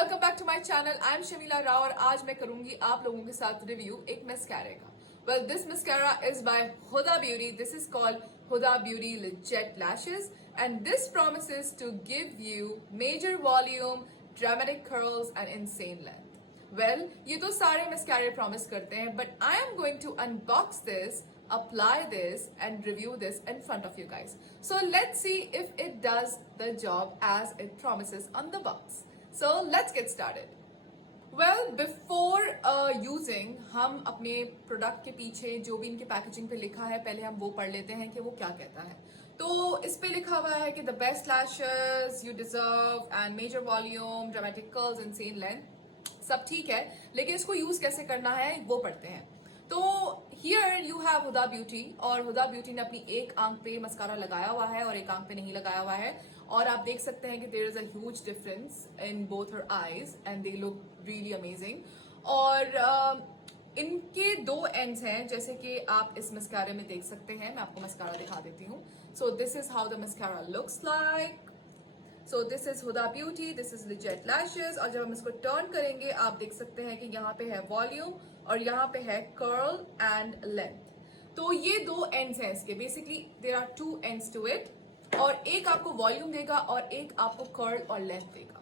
Welcome back to my channel. I am Shamila Rao और आज मैं करूंगी आप लोगों के साथ रिव्यू एक मस्कारा का। Well, this mascara is by Huda beauty. This is called Huda Beauty Legit Lashes and this promises to give you major volume, dramatic curls and insane length. Well, ये तो सारे मस्कारे प्रॉमिस करते हैं, but I am going to unbox this, apply this and review this in front of you guys. So let's see if it does the job as it promises on the box. So let's get started. Well before using हम अपने product के पीछे जो भी इनके packaging पे लिखा है पहले हम वो पढ़ लेते हैं कि वो क्या कहता है। तो इस पे लिखा हुआ है कि the best lashes you deserve and major volume, dramatic curls, insane length. सब ठीक है, लेकिन इसको यूज कैसे करना है वो पढ़ते हैं। तो here you have Huda Beauty और हुदा ब्यूटी ने अपनी एक आंख पे मस्कारा लगाया हुआ है और एक आंख पे नहीं लगाया हुआ है और आप देख सकते हैं कि there is a huge difference in both her eyes and they look really amazing. और इनके दो एंड्स हैं जैसे कि आप इस मस्कारे में देख सकते हैं। मैं आपको मस्कारा दिखा देती हूँ। So this is how the mascara looks like. So this is Huda Beauty, this is Legit Lashes। और जब हम इसको टर्न करेंगे आप देख सकते हैं कि यहाँ पे है वॉल्यूम और यहाँ पे है कर्ल एंड लेंथ। तो ये दो एंड्स हैं इसके। Basically there are two ends to it और एक आपको वॉल्यूम देगा और एक आपको कर्ल और लेंथ देगा।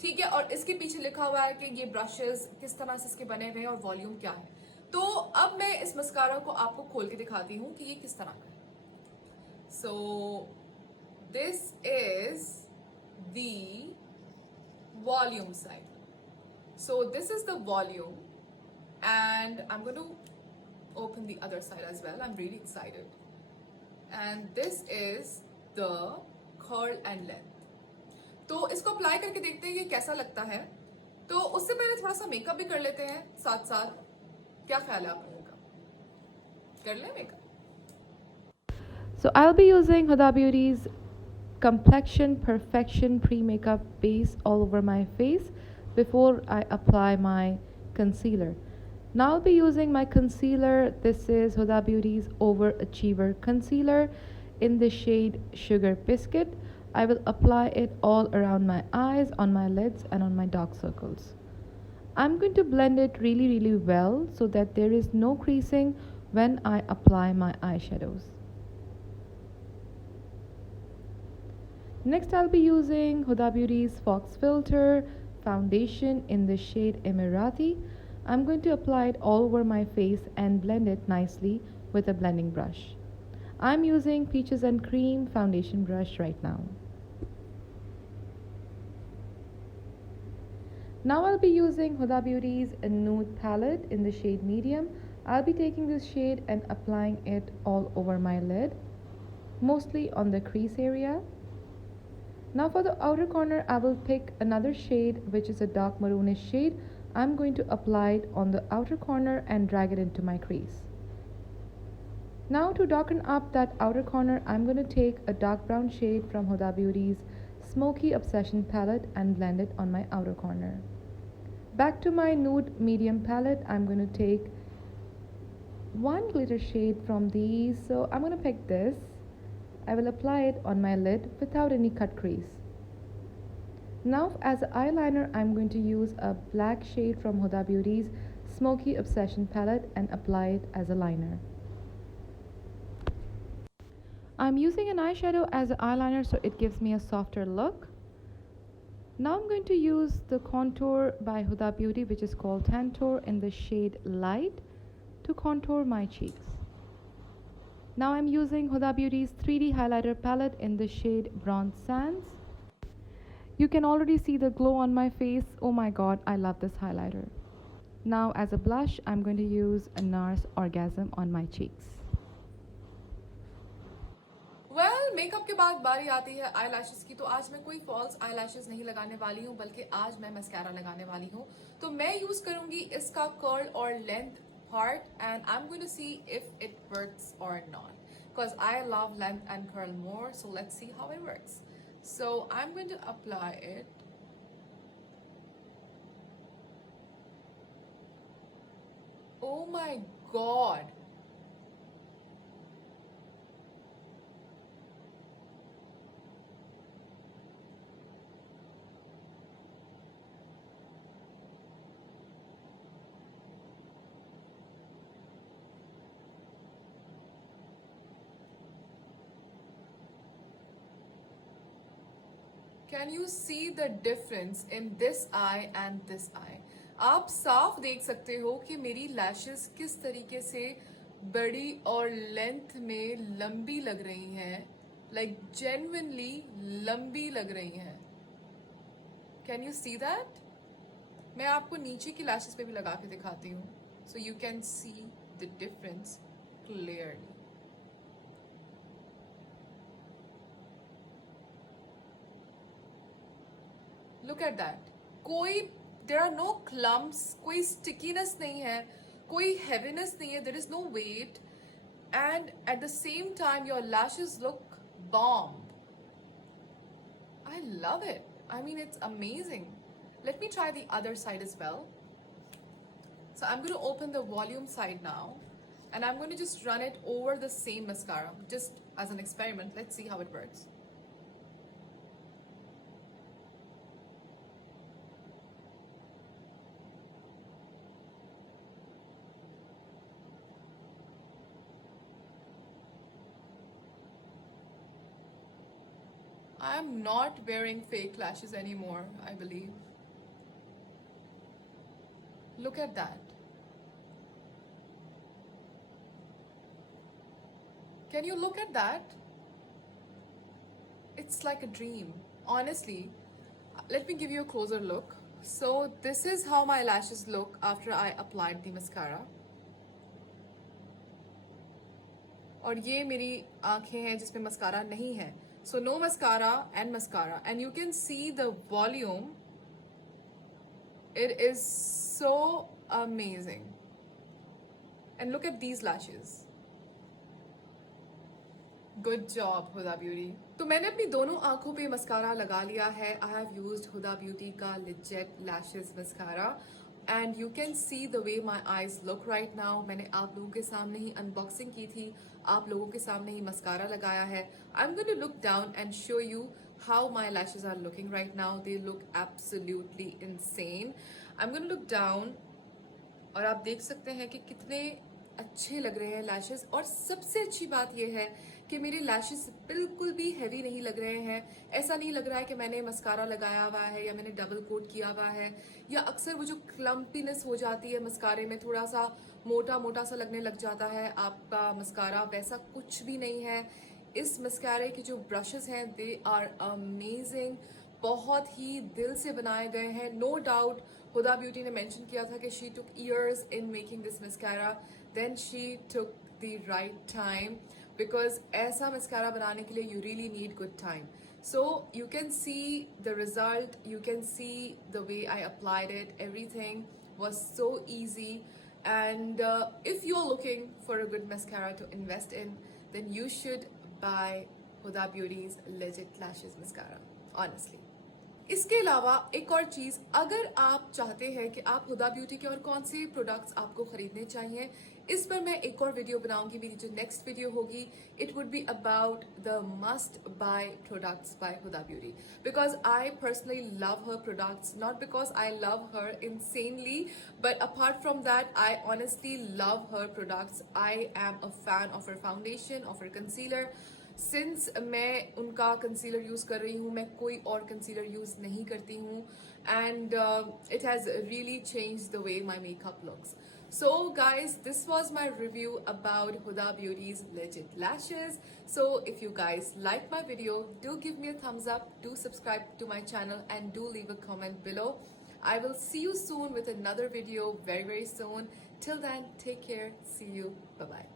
ठीक है, और इसके पीछे लिखा हुआ है कि ये ब्रशेस किस तरह से इसके बने हुए हैं और वॉल्यूम क्या है। तो अब मैं इस मस्कारा को आपको खोल के दिखाती हूँ कि ये किस तरह का है। So this is the volume side. So this is the volume and I'm going to open the other side as well. I'm really excited. And this is the curl and length. तो इसको apply करके देखते हैं कि कैसा लगता है। तो उससे पहले थोड़ा सा मेकअप भी कर लेते हैं साथ साथ। क्या ख्याल है आप लोगों का? कर ले makeup. So I'll be using Huda Beauty's Complexion Perfection Pre-Makeup Base all over my face before I apply my concealer. Now I'll be using my concealer. This is Huda Beauty's Overachiever Concealer in the shade Sugar Biscuit. I will apply it all around my eyes, on my lids and on my dark circles. I'm going to blend it really well so that there is no creasing when I apply my eyeshadows. Next I'll be using Huda Beauty's Fox Filter foundation in the shade Emirati. I'm going to apply it all over my face and blend it nicely with a blending brush. I'm using Peaches and Cream foundation brush right now. Now I'll be using Huda Beauty's Nude palette in the shade Medium. I'll be taking this shade and applying it all over my lid, mostly on the crease area. Now for the outer corner, I will pick another shade which is a dark maroonish shade. I'm going to apply it on the outer corner and drag it into my crease. Now to darken up that outer corner, I'm going to take a dark brown shade from Huda Beauty's Smoky Obsession palette and blend it on my outer corner. Back to my nude medium palette, I'm going to take one glitter shade from these. So I'm going to pick this. I will apply it on my lid without any cut crease. Now as an eyeliner, I'm going to use a black shade from Huda Beauty's Smoky Obsession palette and apply it as a liner. I'm using an eyeshadow as an eyeliner so it gives me a softer look. Now I'm going to use the contour by Huda Beauty which is called Tantour in the shade Light to contour my cheeks. Now I'm using Huda Beauty's 3D highlighter palette in the shade Bronze Sands. You can already see the glow on my face. Oh my god, I love this highlighter. Now as a blush, I'm going to use a NARS Orgasm on my cheeks. Well makeup के बाद बारी आती है eye lashes की। तो आज मैं कोई फॉल्स आई लैशेस नहीं लगाने वाली हूँ बल्कि आज मैं मस्कारा लगाने वाली हूँ। तो मैं यूज करूंगी इसका कर्ल और length part and I'm going to see if it works or not because I love length and curl more. So let's see how it works. So I'm going to apply it. Oh my god. Can you see the difference in this eye and this eye? आप साफ देख सकते हो कि मेरी lashes किस तरीके से बड़ी और लेंथ में लंबी लग रही हैं, लाइक जेन्युइनली लंबी लग रही हैं. Can you see that? मैं आपको नीचे की लैशेस पे भी लगा के दिखाती हूँ, so you can see the difference clearly. Look at that. कोई देर आर नो क्लम्प्स, कोई स्टिकीनेस नहीं है, कोई हैवीनेस नहीं है, there is no weight, and at the same time your lashes look bomb. I love it. I mean, it's amazing. Let me try the other side as well. So I'm going to open the volume side now, and I'm going to just run it over the same mascara, just as an experiment. Let's see how it works. I'm not wearing fake lashes anymore, I believe. Look at that. Can you look at that? It's like a dream. Honestly, let me give you a closer look. So this is how my lashes look after I applied the mascara. और ये मेरी आंखें हैं जिसमें mascara नहीं है. So no mascara and mascara, and you can see the volume. It is so amazing. And look at these lashes. Good job, Huda Beauty. तो मैंने अपनी दोनों आंखों पे मस्कारा लगा लिया है. I have used Huda Beauty का Legit Lashes Mascara. And you can see the way my eyes look right now. मैंने आप लोगों के सामने ही unboxing की थी, आप लोगों के सामने ही मस्कारा लगाया है. I'm going to look down and show you how my lashes are looking right now. They look absolutely insane. I'm going to look down और आप देख सकते हैं कि कितने अच्छे लग रहे हैं लैशेस. और सबसे अच्छी बात यह है कि मेरे लैशेस बिल्कुल भी हैवी नहीं लग रहे हैं. ऐसा नहीं लग रहा है कि मैंने मस्कारा लगाया हुआ है या मैंने डबल कोट किया हुआ है, या अक्सर वो जो क्लम्पीनेस हो जाती है मस्कारे में, थोड़ा सा मोटा मोटा सा लगने लग जाता है आपका मस्कारा, वैसा कुछ भी नहीं है. इस मस्कारे के जो ब्रशेस हैं दे आर अमेजिंग. बहुत ही दिल से बनाए गए हैं. नो डाउट हुदा ब्यूटी ने मेंशन किया था कि she took years in making this mascara. Then she took the right time, because ऐसा मस्कारा बनाने के लिए you really need good time. So you can see the result, you can see the way I applied it. Everything was so easy. And if you're looking for a good mascara to invest in, then you should buy Huda Beauty's Legit Lashes Mascara. Honestly. इसके अलावा एक और चीज, अगर आप चाहते हैं कि आप हुदा ब्यूटी के और कौन से प्रोडक्ट्स आपको खरीदने चाहिए, इस पर मैं एक और वीडियो बनाऊंगी. मेरी जो नेक्स्ट वीडियो होगी, it would be about the must buy products by Huda beauty, because I personally love her products. Not because I love her insanely, but apart from that I honestly love her products. I am a fan of her foundation, of her concealer. Since मैं उनका concealer use कर रही हूँ, मैं कोई और concealer use नहीं करती हूँ, and it has really change the way my makeup looks. So guys, this was my review about Huda Beauty's Legit Lashes. So if you guys like my video, do give me a thumbs up, do subscribe to my channel, and do leave a comment below. I will see you soon with another video very soon. Till then, take care. See you. Bye bye.